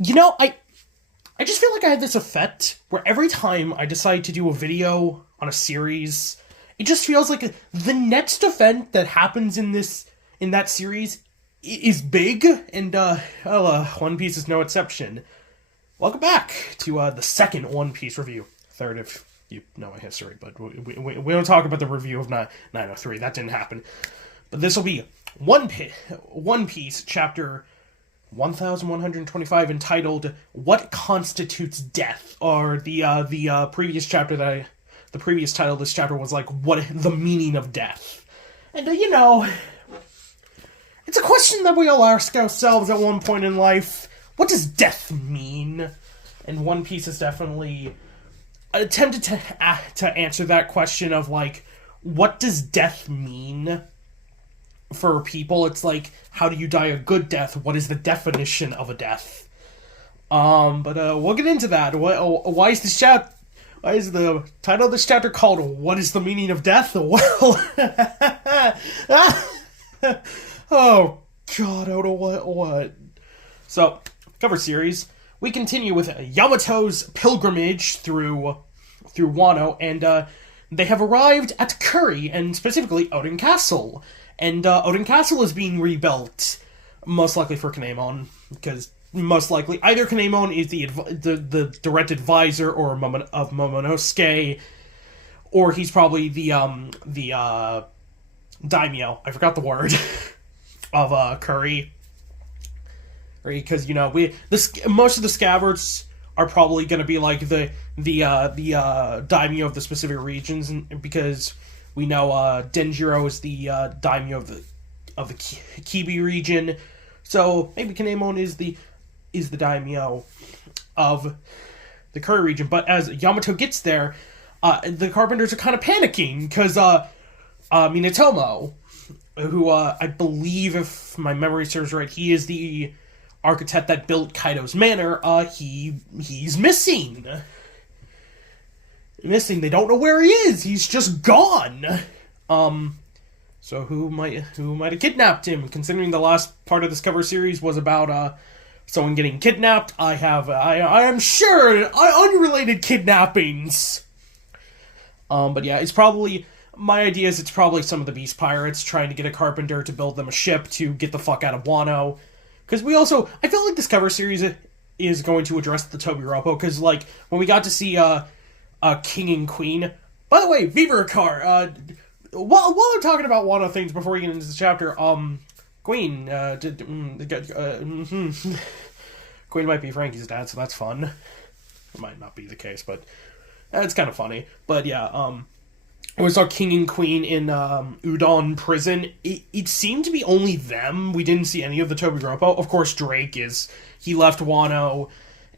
I just feel like I have this effect where every time I decide to do a video on a series, it just feels like the next event that happens in that series is big, and One Piece is no exception. Welcome back to the second One Piece review, third if you know my history, but we don't talk about the review of 903. That didn't happen. But this will be One Piece chapter 1125, entitled "What Constitutes Death," or the previous chapter the previous title of this chapter was like, "What the meaning of death?" And it's a question that we all ask ourselves at one point in life. What does death mean? And One Piece has definitely attempted to answer that question of like, what does death mean? For people, it's like, how do you die a good death? What is the definition of a death? But we'll get into that. Why is the title of this chapter called "What is the Meaning of Death"? Well, oh god, I don't know what. So, cover series. We continue with Yamato's pilgrimage through Wano, and they have arrived at Curry, and specifically Oden Castle. And Oden Castle is being rebuilt, most likely for Kinemon, because most likely either Kinemon is the direct advisor or of Momonosuke, or he's probably the daimyo. I forgot the word of Curry. Because most of the scabbards are probably going to be like the daimyo of the specific regions, and because we know Denjiro is the daimyo of the Kibi region, so maybe Kinemon is the daimyo of the Curry region. But as Yamato gets there, the carpenters are kind of panicking because Minatomo, who I believe, if my memory serves right, he is the architect that built Kaido's manor. He's missing. They don't know where he is. He's just gone. So who might have kidnapped him? Considering the last part of this cover series was about someone getting kidnapped, I am sure unrelated kidnappings. But yeah, my idea is it's probably some of the Beast Pirates trying to get a carpenter to build them a ship to get the fuck out of Wano. Because I feel like this cover series is going to address the Toby Roppo, because like when we got to see King and Queen. By the way, Viva Car. While we're talking about Wano things before we get into the chapter, Queen. Queen might be Frankie's dad, so that's fun. It might not be the case, but it's kind of funny. But yeah, we saw King and Queen in Udon prison. It seemed to be only them. We didn't see any of the Toby Roppo. Of course, Drake he left Wano.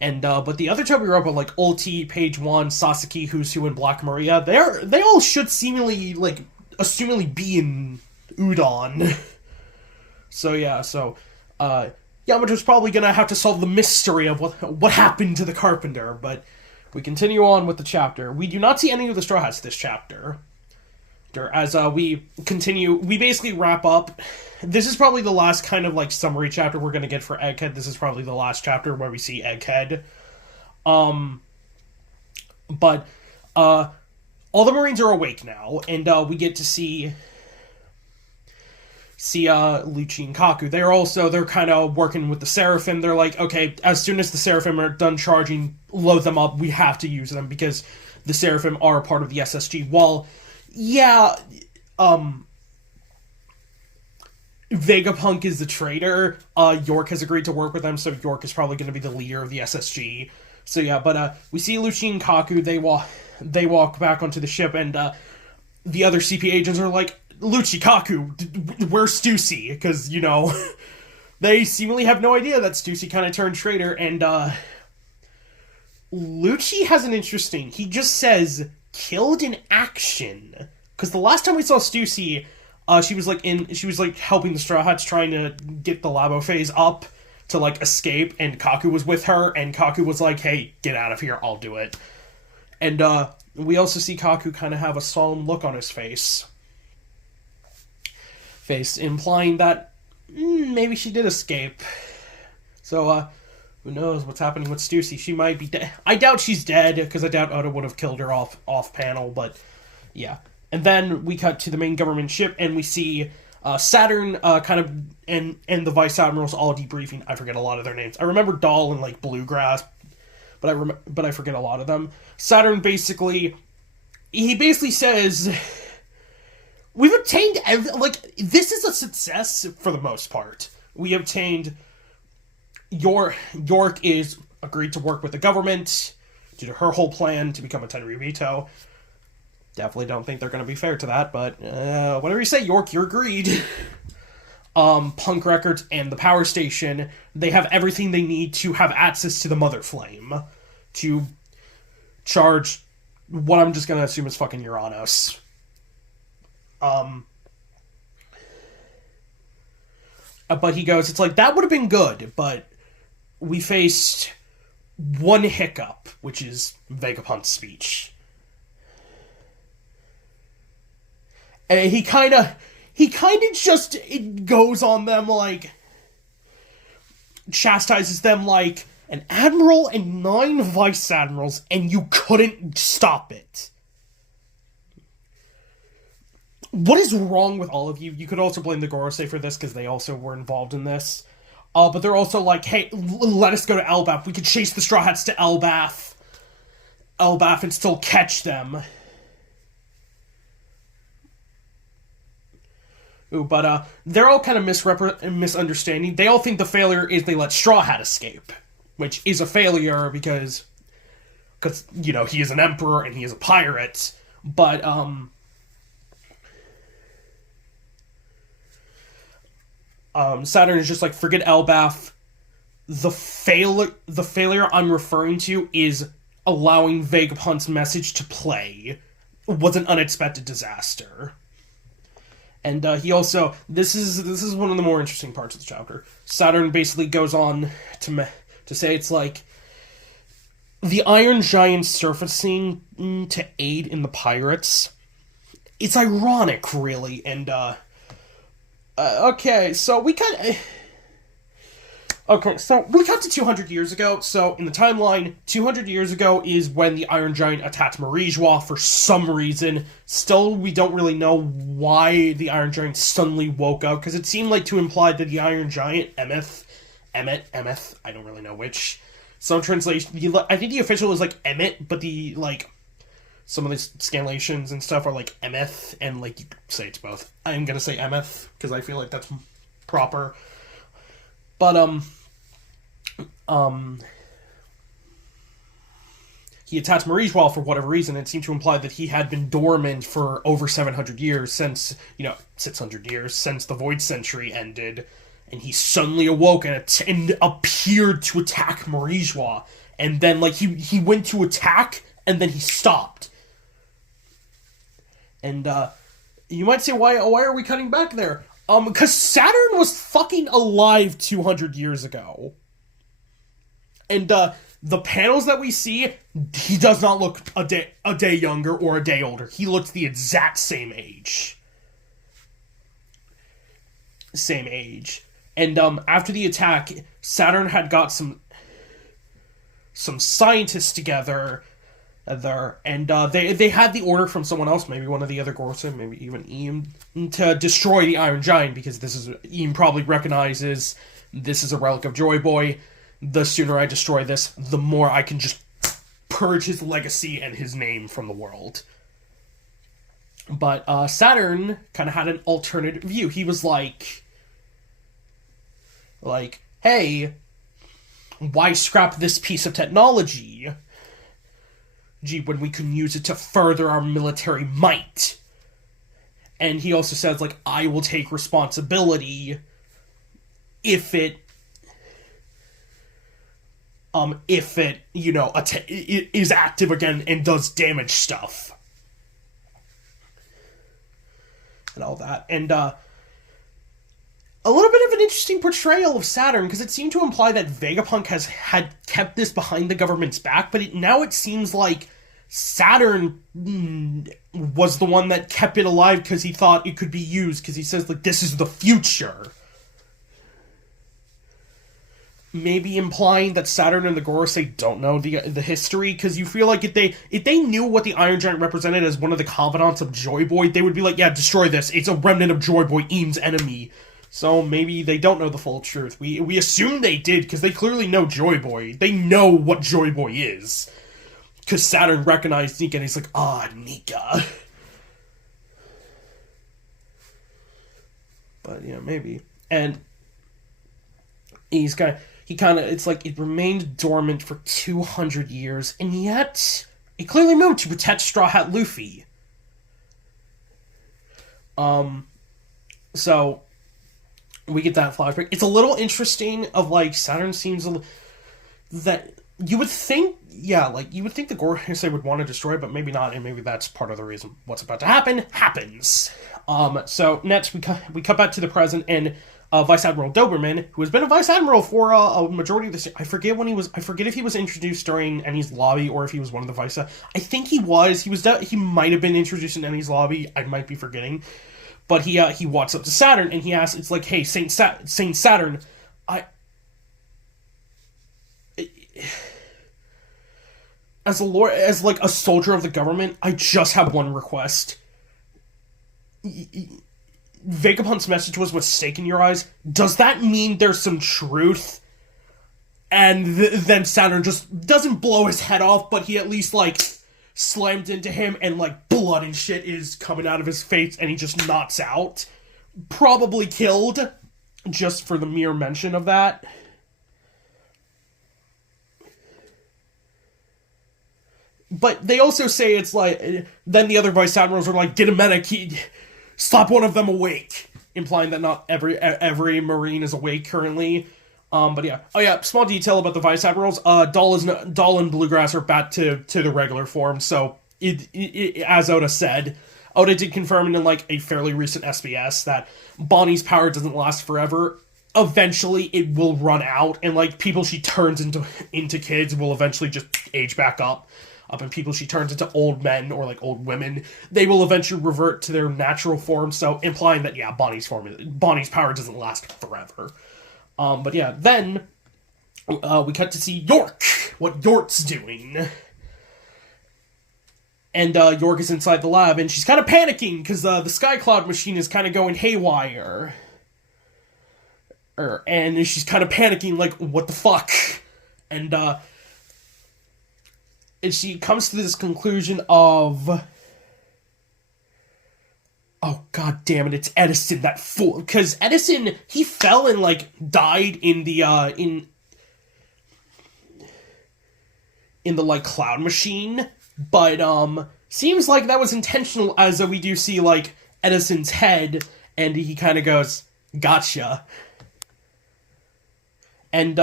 And, but the other Toby Roppo, like Ulti, Page One, Sasaki, Husu, and Black Maria, they all should seemingly, assumingly be in Udon. So, yeah, Yamato's probably gonna have to solve the mystery of what happened to the carpenter, but we continue on with the chapter. We do not see any of the Straw Hats this chapter. As we continue, we basically wrap up. This is probably the last kind of summary chapter we're going to get for Egghead. This is probably the last chapter where we see Egghead. But all the Marines are awake now, and we get to see Lucci and Kaku. They're kind of working with the Seraphim. They're like, okay, as soon as the Seraphim are done charging, load them up. We have to use them because the Seraphim are a part of the SSG. While, yeah, Vegapunk is the traitor. York has agreed to work with them, so York is probably going to be the leader of the SSG. So yeah, but we see Lucci and Kaku. They walk back onto the ship, and the other CP agents are like, Lucci, Kaku, where's Stussy? Because, they seemingly have no idea that Stussy kind of turned traitor, and Lucci has an interesting... He just says, killed in action. Because the last time we saw Stussy... she was helping the Straw Hats trying to get the Labo phase up to escape, and Kaku was with her, and Kaku was like, hey, get out of here, I'll do it. And we also see Kaku kind of have a solemn look on his face, implying that maybe she did escape. So Who knows what's happening with Stussy? She might be dead. I doubt she's dead, because I doubt Oda would have killed her off panel, but yeah. And then we cut to the main government ship, and we see Saturn kind of, and the Vice Admirals all debriefing. I forget a lot of their names. I remember Dahl and, like, Bluegrass, but I forget a lot of them. Saturn basically says, we've obtained, this is a success for the most part. We obtained, York is agreed to work with the government due to her whole plan to become a Tenryou veto. Definitely don't think they're going to be fair to that, but whatever you say, York, you're agreed. Punk Records and the power station, they have everything they need to have access to the Mother Flame to charge what I'm just going to assume is fucking Uranus. But he goes, it's like, that would have been good, but we faced one hiccup, which is Vegapunk's speech. And he kind of just, it goes on them, like, chastises them like an admiral and 9 vice admirals, and you couldn't stop it. What is wrong with all of you? You could also blame the Gorosei for this, because they also were involved in this. But they're also like, hey, let us go to Elbaf. We could chase the Straw Hats to Elbaf and still catch them. Ooh, but they're all kind of misunderstanding. They all think the failure is they let Straw Hat escape, which is a failure because you know, he is an emperor and he is a pirate. But Saturn is just like, forget Elbaf. The failure I'm referring to is allowing Vegapunk's message to play was an unexpected disaster. And he also, this is one of the more interesting parts of the chapter. Saturn basically goes on to say it's like, the Iron Giant surfacing to aid in the pirates. It's ironic, really, and okay, so we cut to 200 years ago. So, in the timeline, 200 years ago is when the Iron Giant attacked Mori for some reason. Still, we don't really know why the Iron Giant suddenly woke up, because it seemed like to imply that the Iron Giant, Emmet, I don't really know which. Some translation, I think the official is like Emmet, but the, like, some of the scanlations and stuff are like Emeth, and, like, you could say it's both. I'm gonna say Emeth, because I feel like that's proper. But, he attacked Marijois for whatever reason. It seemed to imply that he had been dormant for over 700 years since, 600 years since the Void Century ended, and he suddenly awoke and appeared to attack Marijois. And then, like, he went to attack, and then he stopped. And, you might say, why are we cutting back there? Because Saturn was fucking alive 200 years ago. And, the panels that we see, he does not look a day younger or a day older. He looks the exact same age. Same age. And, after the attack, Saturn had got some scientists together there, and they had the order from someone else, maybe one of the other Gorsa, maybe even Eam, to destroy the Iron Giant, because Eam probably recognizes this is a relic of Joy Boy. The sooner I destroy this, the more I can just purge his legacy and his name from the world. But Saturn kind of had an alternate view. He was like, hey, why scrap this piece of technology when we can use it to further our military might? And he also says, like, I will take responsibility if it, is active again and does damage stuff. And all that. And, a little bit of an interesting portrayal of Saturn, because it seemed to imply that Vegapunk had kept this behind the government's back, but now it seems like Saturn was the one that kept it alive because he thought it could be used, because he says, like, this is the future. maybe implying that Saturn and the Gorosei don't know the history, because you feel like if they knew what the Iron Giant represented as one of the confidants of Joy Boy, they would be like, yeah, destroy this. It's a remnant of Joy Boy, Eames' enemy. So maybe they don't know the full truth. We assume they did, because they clearly know Joy Boy. They know what Joy Boy is. Because Saturn recognized Nika, and he's like, Nika. But, yeah, maybe. And he kind of, it's like it remained dormant for 200 years, and yet it clearly moved to protect Straw Hat Luffy. So we get that flashback. It's a little interesting of, like, Saturn seems that you would think, you would think the Gorosei would want to destroy it, but maybe not, and maybe that's part of the reason what's about to happen happens. So next we cut back to the present, and Vice Admiral Doberman, who has been a Vice Admiral for a majority of this. I forget if he was introduced during Enies Lobby or if he was one of the Vice. I think he was. He might have been introduced in Enies Lobby. I might be forgetting. But he walks up to Saturn and he asks, it's like, hey, Saint Saturn, as a soldier of the government, I just have one request. Vegapunk's message was with stake in your eyes. Does that mean there's some truth? And then Saturn just doesn't blow his head off, but he at least, like, slammed into him, and, like, blood and shit is coming out of his face, and he just knocks out. Probably killed, just for the mere mention of that. But they also say it's like, then the other Vice Admirals are like, get a medic, slap one of them awake. Implying that not every Marine is awake currently. But yeah. Oh yeah, small detail about the Vice Admirals. Doll and Bluegrass are back to the regular form, so as Oda said, Oda did confirm in, like, a fairly recent SBS that Bonnie's power doesn't last forever. Eventually it will run out, and, like, people she turns into kids will eventually just age back up, and people she turns into old men or, like, old women, they will eventually revert to their natural form, so implying that, yeah, Bonnie's power doesn't last forever. But yeah, then we cut to see York, what York's doing. And York is inside the lab, and she's kind of panicking, because the Sky Cloud machine is kind of going haywire. And she's kind of panicking, like, what the fuck? And she comes to this conclusion of, oh, god damn it, it's Edison, that fool. Because Edison, he fell and, like, died in the, in the, like, cloud machine. But, seems like that was intentional, as we do see, like, Edison's head, and he kind of goes, gotcha. And,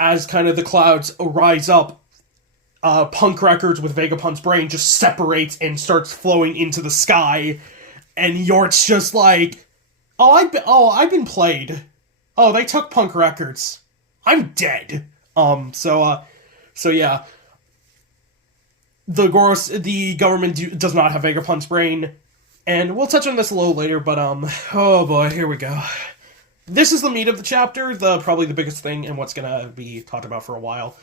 as kind of the clouds rise up, Punk Records with Vegapunk's brain just separates and starts flowing into the sky, and York's just like, I've been played. Oh, they took Punk Records. I'm dead. So yeah. The government does not have Vegapunk's brain, and we'll touch on this a little later, but, oh boy, here we go. This is the meat of the chapter, probably the biggest thing, and what's gonna be talked about for a while.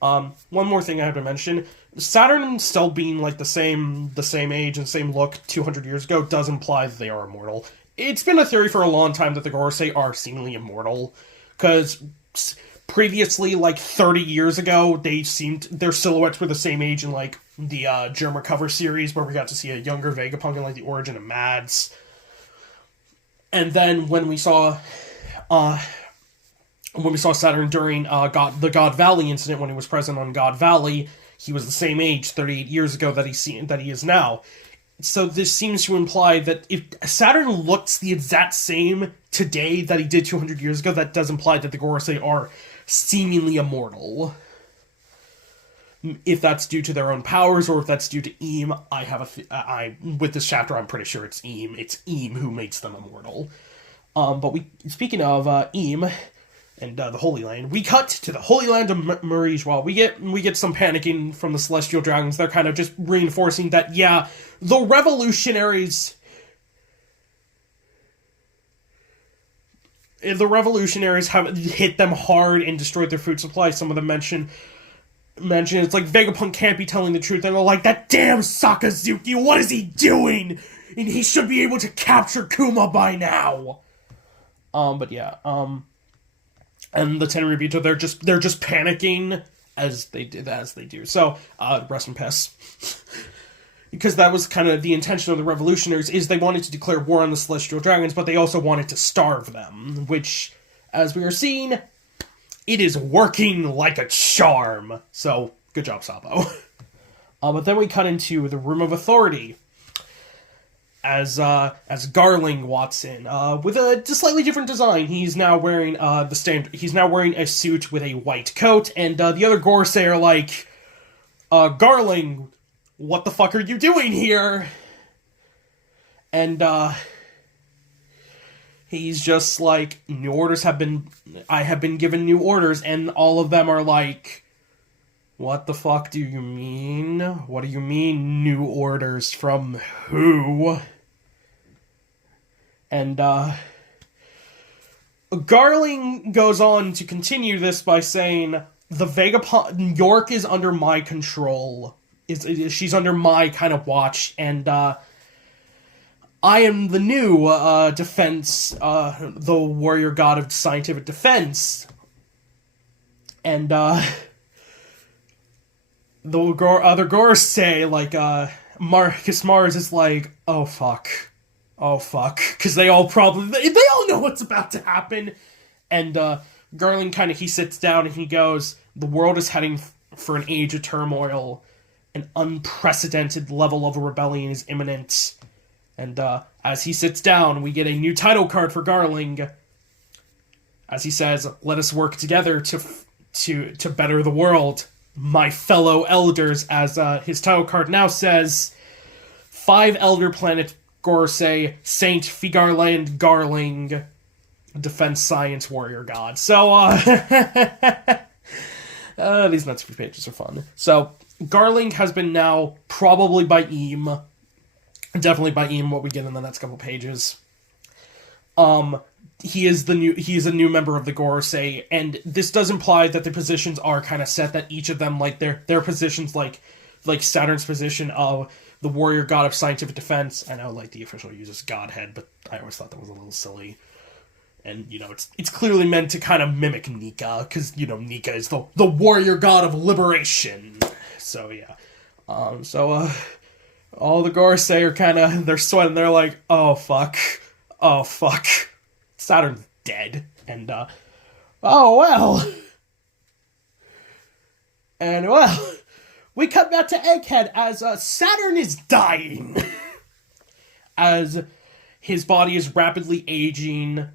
One more thing I have to mention, Saturn still being, like, the same age and same look 200 years ago does imply that they are immortal. It's been a theory for a long time that the Gorosei are seemingly immortal, because previously, like, 30 years ago, their silhouettes were the same age in, like, the Germa cover series, where we got to see a younger Vegapunk in, like, the origin of Mads. And then when we saw Saturn during the God Valley incident, when he was present on God Valley, he was the same age 38 years ago that he is now. So this seems to imply that if Saturn looks the exact same today that he did 200 years ago, that does imply that the Gorosei are seemingly immortal. If that's due to their own powers, or if that's due to Eam, with this chapter, I'm pretty sure it's Eam. It's Eam who makes them immortal. But speaking of Eam and the Holy Land, we cut to the Holy Land of Morijois. We get some panicking from the Celestial Dragons. They're kind of just reinforcing that, yeah, the revolutionaries the revolutionaries have hit them hard and destroyed their food supply. Some of them mention it's like Vegapunk can't be telling the truth, and they're like, that damn Sakazuki, what is he doing? And he should be able to capture Kuma by now. But yeah, and the Tenryubito, they're just panicking as they do. So, rest in peace. Because that was kind of the intention of the revolutionaries, is they wanted to declare war on the Celestial Dragons, but they also wanted to starve them, which, as we are seeing, it is working like a charm. So, good job, Sabo. But then we cut into the Room of Authority, as Garling walks in, with a slightly different design. He's now wearing he's now wearing a suit with a white coat, and the other Gorosei are like, Garling, what the fuck are you doing here? And he's just like, I have been given new orders, and all of them are like, what the fuck do you mean? What do you mean, new orders from who? And, Garling goes on to continue this by saying, York is under my control. She's under my kind of watch, and, I am the new, defense, the warrior god of scientific defense. And, the other Gorosei, like, Marcus Mars is like, oh fuck, because they all know what's about to happen. And, Garling he sits down and he goes, the world is heading for an age of turmoil. An unprecedented level of rebellion is imminent. And, as he sits down, we get a new title card for Garling. As he says, let us work together to better the world. My fellow elders, as his title card now says, 5 Elder Planet Gorosei, Saint Figarland Garling, Defense Science Warrior God. So, these next few pages are fun. So, Garling has been now, probably by Eam, definitely by Eam, what we get in the next couple pages. He is a new member of the Gorosei, and this does imply that the positions are kind of set, that each of them, like, their positions, like Saturn's position of the warrior god of scientific defense. I know, like, the official uses godhead, but I always thought that was a little silly. And, it's clearly meant to kind of mimic Nika, because, Nika is the warrior god of liberation. So, yeah. All the Gorosei are they're sweating, they're like, oh fuck, Saturn's dead, and, oh well. And, well, we cut back to Egghead as, Saturn is dying. As his body is rapidly aging,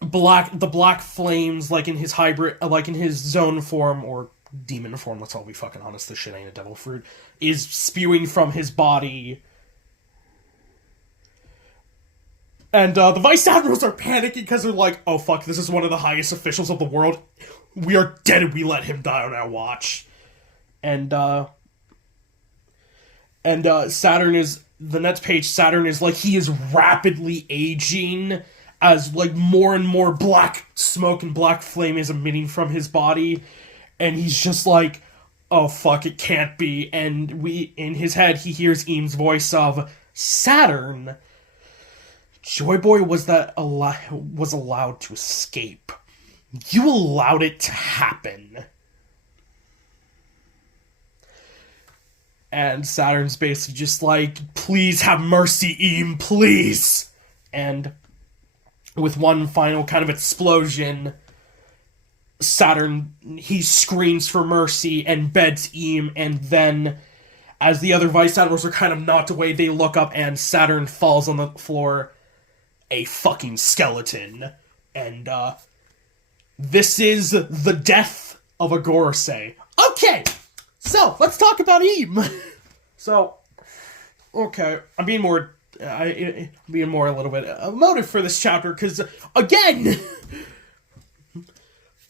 the black flames, like in his hybrid, like in his zone form, or demon form, let's all be fucking honest, this shit ain't a devil fruit, is spewing from his body. And, the Vice Admirals are panicking because they're like, oh fuck, this is one of the highest officials of the world. We are dead if we let him die on our watch. And Saturn is, the next page, Saturn is like, he is rapidly aging as, like, more and more black smoke and black flame is emitting from his body. And he's just like, oh fuck, it can't be. And in his head, he hears Eam's voice of, Saturn, Joy Boy was allowed to escape. You allowed it to happen. And Saturn's basically just like, please have mercy, Eam, please. And with one final kind of explosion, Saturn, he screams for mercy and beds Eam, and then as the other Vice Admirals are kind of knocked away, they look up and Saturn falls on the floor, a fucking skeleton. And, this is the death of a Gorosei. Okay, so, let's talk about Eam. So, okay, I'm being more a little bit emotive for this chapter, because, again,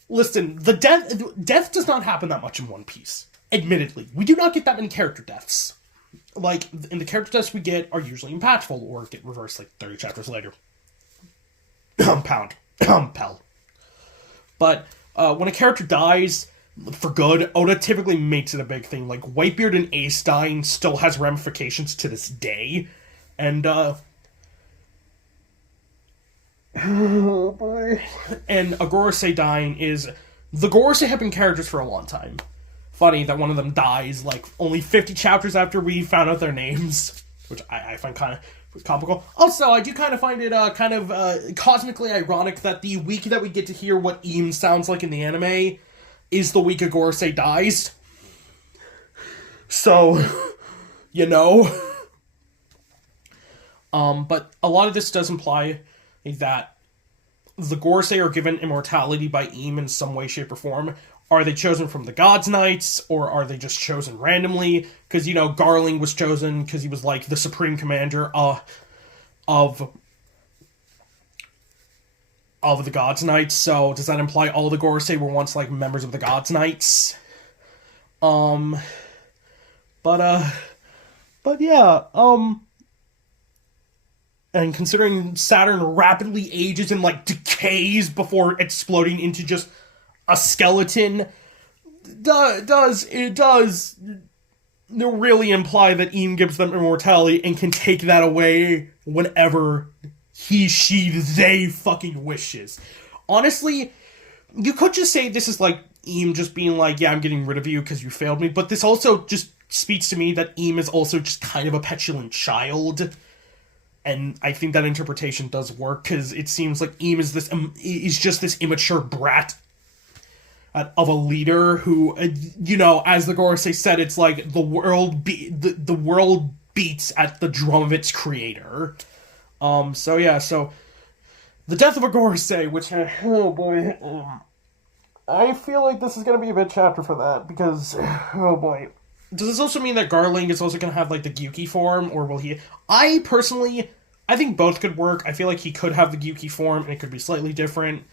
listen, the death does not happen that much in One Piece. Admittedly, we do not get that many character deaths. Like, and the character deaths we get are usually impactful, or get reversed like 30 chapters later. Pound. Pell. But when a character dies for good, Oda typically makes it a big thing. Like, Whitebeard and Ace dying still has ramifications to this day. And, oh boy. And a Gorosei dying is... The Gorosei have been characters for a long time. Funny that one of them dies, like, only 50 chapters after we found out their names. Which I find kind of comical. Also, I do kind of find it cosmically ironic that the week that we get to hear what Eam sounds like in the anime is the week a Gorosei dies. So, you know. But a lot of this does imply that the Gorosei are given immortality by Eam in some way, shape, or form. Are they chosen from the Gods' Knights, or are they just chosen randomly? Because, you know, Garling was chosen because he was, like, the supreme commander of the Gods' Knights, so does that imply all the Gorosei were once, like, members of the Gods' Knights? But yeah, and considering Saturn rapidly ages and, like, decays before exploding into just a skeleton, does really imply that Eam gives them immortality and can take that away whenever he, she, they fucking wishes. Honestly, you could just say this is like Eam just being like, yeah, I'm getting rid of you because you failed me, but this also just speaks to me that Eam is also just kind of a petulant child. And I think that interpretation does work, because it seems like Eam is just this immature brat of a leader who, you know, as the Gorosei said, it's like the world beats at the drum of its creator. So yeah, so the death of a Gorosei, which, oh boy, I feel like this is gonna be a big chapter for that, because, oh boy. Does this also mean that Garling is also gonna have, like, the Gyuki form, or will he... I think both could work. I feel like he could have the Gyuki form, and it could be slightly different.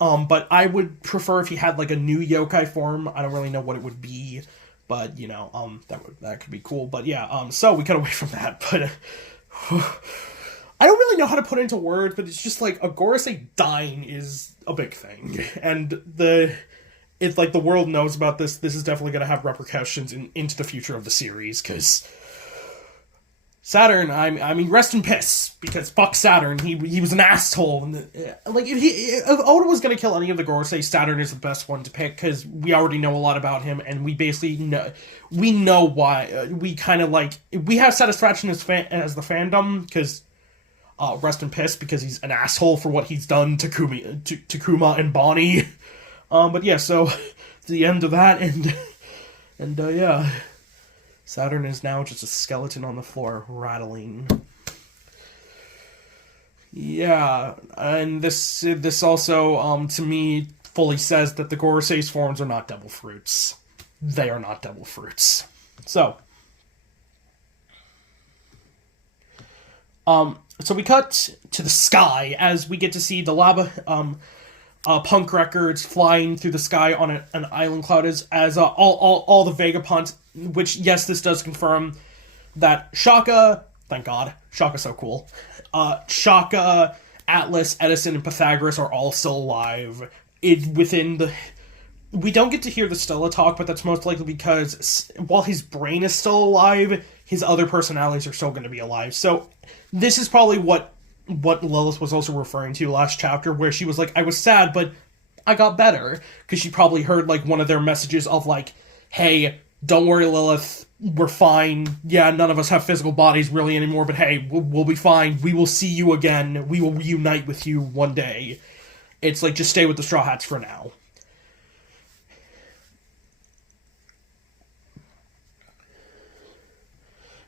But I would prefer if he had, like, a new yokai form. I don't really know what it would be, but, you know, that could be cool. But yeah, so we got away from that, but I don't really know how to put it into words, but it's just like a Gorosei dying is a big thing, and it's like the world knows about this. This is definitely going to have repercussions into the future of the series, because Saturn, I mean, rest in piss, because fuck Saturn, he was an asshole. And, like, if Oda was going to kill any of the Gorosei, Saturn is the best one to pick, because we already know a lot about him, and we basically know why. We kind of, like, we have satisfaction as the fandom, because, rest in piss, because he's an asshole for what he's done to Kuma and Bonnie. But yeah, so, the end of that, and yeah... Saturn is now just a skeleton on the floor, rattling. Yeah, and this also, to me, fully says that the Gorosei's forms are not devil fruits. They are not devil fruits. So we cut to the sky as we get to see the lava, punk records flying through the sky on an island cloud as all the Vegapunk, which, yes, this does confirm that Shaka, thank God, Shaka's so cool, Shaka, Atlas, Edison, and Pythagoras are all still alive. We don't get to hear the Stella talk, but that's most likely because while his brain is still alive, his other personalities are still going to be alive. So this is probably what Lilith was also referring to last chapter, where she was like, I was sad, but I got better. Because she probably heard, like, one of their messages of, like, hey, don't worry, Lilith, we're fine. Yeah, none of us have physical bodies really anymore, but hey, we'll be fine. We will see you again. We will reunite with you one day. It's like, just stay with the Straw Hats for now.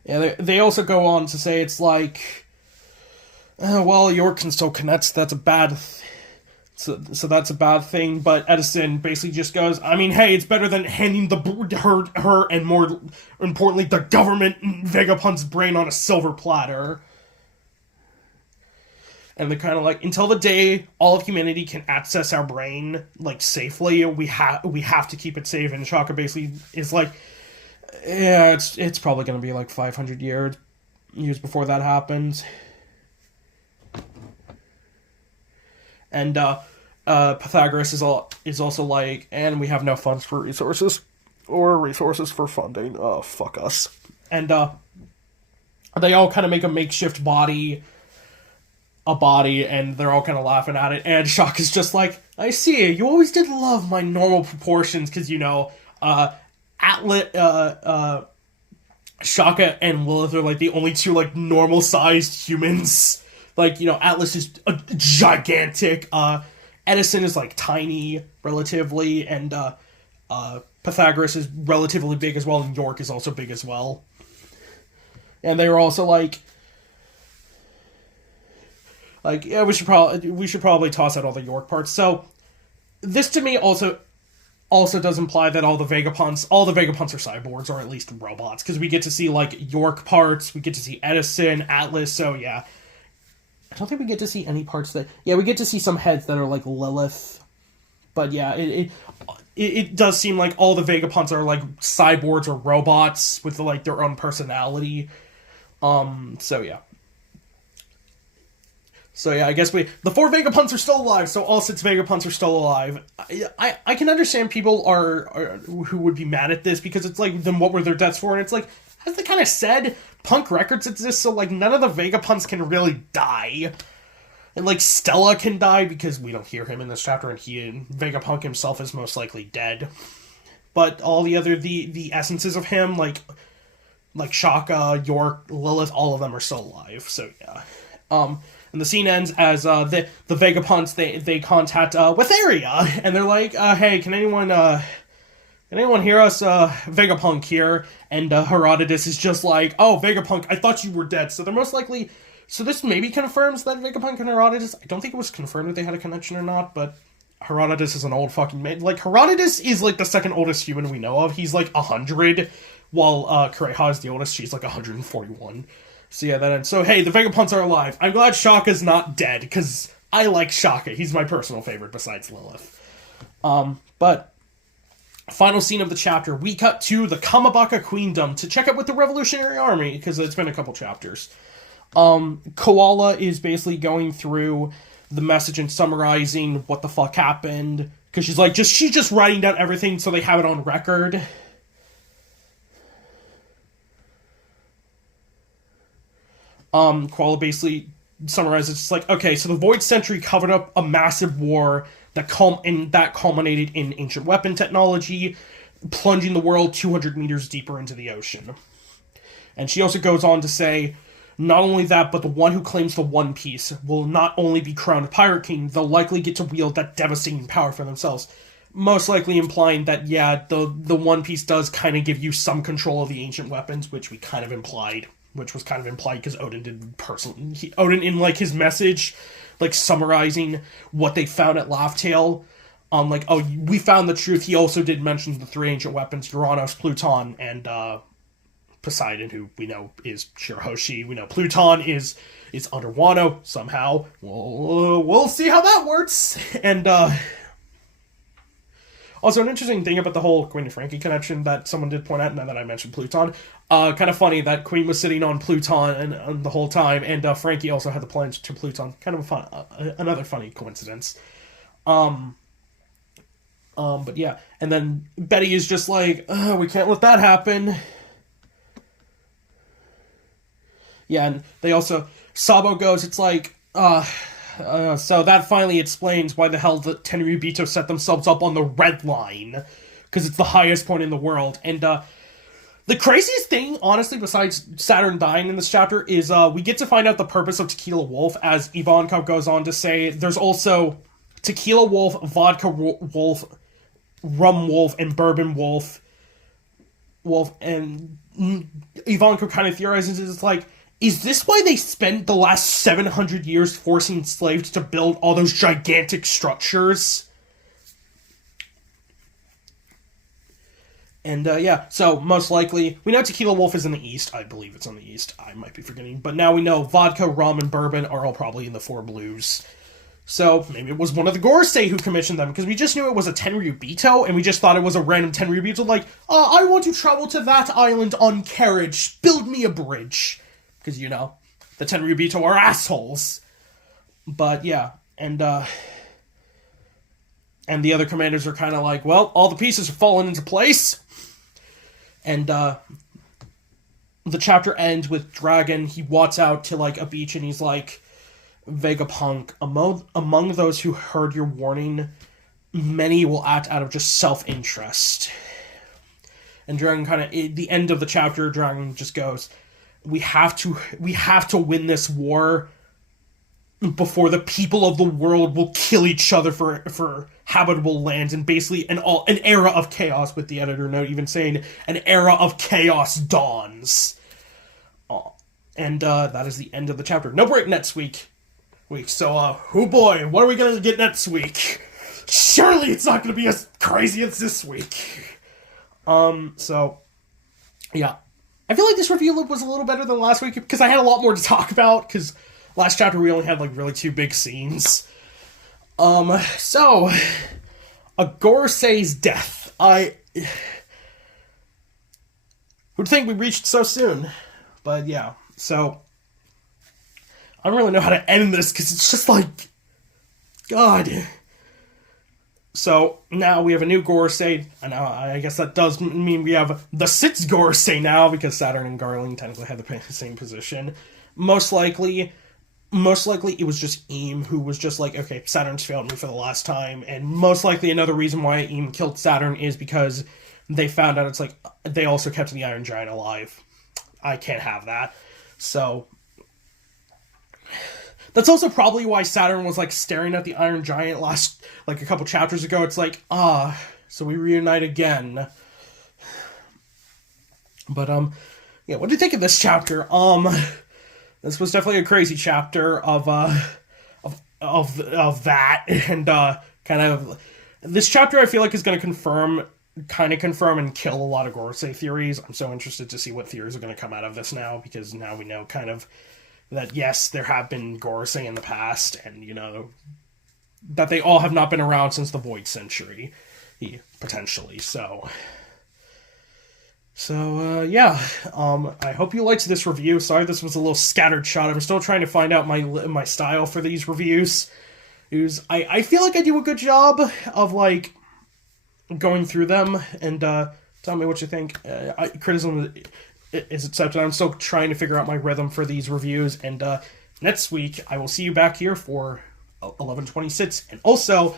Yeah, they also go on to say it's like... well, York can still connect, that's a bad... So that's a bad thing, but Edison basically just goes, I mean, hey, it's better than handing her and more importantly, the government Vegapunk's brain on a silver platter. And they're kind of like, until the day all of humanity can access our brain, like, safely, we have to keep it safe. And Shaka basically is like, yeah, it's probably going to be like 500 years before that happens. And Pythagoras is also like, and we have no funds for resources or resources for funding. Oh, fuck us. And they all kind of make a makeshift body, and they're all kind of laughing at it. And Shock is just like, I see, you always did love my normal proportions, because, you know, Shaka and Lilith are, like, the only two, like, normal-sized humans. Like, you know, Atlas is gigantic, Edison is, like, tiny, relatively, and, Pythagoras is relatively big as well, and York is also big as well. And they were also, like, yeah, we should probably toss out all the York parts. So, this to me also does imply that all the Vegapunks are cyborgs, or at least robots, because we get to see, like, York parts, we get to see Edison, Atlas, so yeah. I don't think we get to see any parts that... Yeah, we get to see some heads that are, like, Lilith. But yeah, it does seem like all the Vegapunks are, like, cyborgs or robots with, like, their own personality. So yeah. So yeah, I guess the 4 Vegapunks are still alive, so all 6 Vegapunks are still alive. I can understand people who would be mad at this, because it's like, then what were their deaths for? And it's like, as they kind of said, Punk Records exists, so like none of the Vegapunks can really die. And like Stella can die, because we don't hear him in this chapter, and Vegapunk himself is most likely dead. But all the other, the essences of him, like Shaka, York, Lilith, all of them are still alive, so yeah. And the scene ends as the Vegapunks they contact Witheria, and they're like, "Hey, can anyone hear us? Vegapunk here." And Herodotus is just like, "Oh, Vegapunk, I thought you were dead." So they're most likely. So this maybe confirms that Vegapunk and Herodotus. I don't think it was confirmed that they had a connection or not, but Herodotus is an old fucking man. Like, Herodotus is like the second oldest human we know of. He's like 100, while Kureha is the oldest. She's like 141. So yeah, that ends. So hey, the Vegapunks are alive. I'm glad Shaka's not dead, because I like Shaka. He's my personal favorite besides Lilith. But final scene of the chapter, we cut to the Kamabaka Queendom to check out with the Revolutionary Army, because it's been a couple chapters. Koala is basically going through the message and summarizing what the fuck happened, because she's just writing down everything so they have it on record. Koala basically summarizes, it's like, okay, so the Void Century covered up a massive war that culminated in ancient weapon technology, plunging the world 200 meters deeper into the ocean. And she also goes on to say, not only that, but the one who claims the One Piece will not only be crowned Pirate King, they'll likely get to wield that devastating power for themselves. Most likely implying that, yeah, the One Piece does kind of give you some control of the ancient weapons, which was kind of implied because Odin did personally. Odin, in like his message, like summarizing what they found at Laugh Tale, like, oh, we found the truth. He also did mention the 3 ancient weapons: Uranus, Pluton, and Poseidon, who we know is Shirahoshi. We know Pluton is under Wano somehow. We'll see how that works. And also, an interesting thing about the whole Queen and Frankie connection that someone did point out, now that I mentioned Pluton, kind of funny that Queen was sitting on Pluton and the whole time, and Frankie also had the plans to Pluton. Kind of another funny coincidence. But yeah, and then Betty is just like, we can't let that happen. Yeah, and they also, Sabo goes, it's like, so that finally explains why the hell the Tenryubito set themselves up on the red line, because it's the highest point in the world. And the craziest thing, honestly, besides Saturn dying in this chapter, is we get to find out the purpose of Tequila Wolf, as Ivankov goes on to say. There's also Tequila Wolf, Vodka Wolf, Rum Wolf, and Bourbon Wolf. And Ivankov kind of theorizes, it's like, is this why they spent the last 700 years forcing slaves to build all those gigantic structures? And, yeah, so most likely, we know Tequila Wolf is in the east. I believe it's on the east. I might be forgetting. But now we know vodka, rum, and bourbon are all probably in the 4 blues. So maybe it was one of the Gorosei who commissioned them, because we just knew it was a Tenryubito, and we just thought it was a random Tenryubito, like, I want to travel to that island on carriage. Build me a bridge. Because, you know, the Tenryubito are assholes. But, yeah, and, And the other commanders are kind of like, well, all the pieces are falling into place. And the chapter ends with Dragon. He walks out to like a beach and he's like, Vegapunk, among those who heard your warning, many will act out of just self-interest. And Dragon kind of, at the end of the chapter, Dragon just goes, we have to win this war before the people of the world will kill each other for habitable lands, and basically an era of chaos, with the editor note even saying an era of chaos dawns. And that is the end of the chapter. No break next week. So, oh boy, what are we gonna get next week? Surely it's not gonna be as crazy as this week. So, yeah. I feel like this review loop was a little better than last week, because I had a lot more to talk about, because last chapter we only had, like, really 2 big scenes. So, a Gorosei's death. Who'd think we reached so soon? But, yeah, so I don't really know how to end this, because it's just like, God. So, now we have a new Gorosei, and I guess that does mean we have the 6th Gorosei now, because Saturn and Garling technically had the same position. Most likely it was just Eam who was just like, okay, Saturn's failed me for the last time, and most likely another reason why Eam killed Saturn is because they found out it's like, they also kept the Iron Giant alive. I can't have that. So, that's also probably why Saturn was, like, staring at the Iron Giant a couple chapters ago. It's like, so we reunite again. But, yeah, what do you think of this chapter? This was definitely a crazy chapter of that, and, kind of, this chapter I feel like is going to confirm and kill a lot of Gorosei theories. I'm so interested to see what theories are going to come out of this now, because now we know kind of that, yes, there have been Gorosei in the past, and, you know, that they all have not been around since the Void Century, potentially, so... So, yeah, I hope you liked this review. Sorry this was a little scattered shot. I'm still trying to find out my style for these reviews. I feel like I do a good job of, like, going through them, and, tell me what you think. Criticism is accepted. I'm still trying to figure out my rhythm for these reviews, and, next week I will see you back here for 1126, and also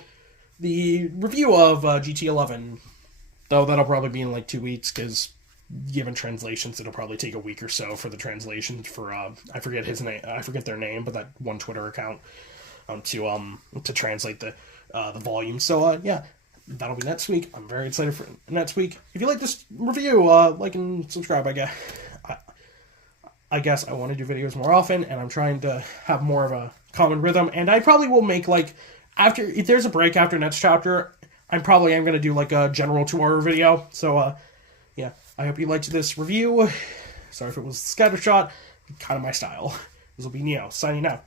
the review of, GT11, though that'll probably be in, like, 2 weeks, because given translations, it'll probably take a week or so for the translations for, I forget his name, I forget their name, but that one Twitter account, to translate the volume. So, yeah, that'll be next week. I'm very excited for next week. If you like this review, like and subscribe, I guess I want to do videos more often, and I'm trying to have more of a common rhythm, and I probably will make, like, if there's a break after next chapter, I'm going to do, like, a general 2-hour video. So, yeah, I hope you liked this review. Sorry if it was scattershot. Kind of my style. This will be Neo, signing out.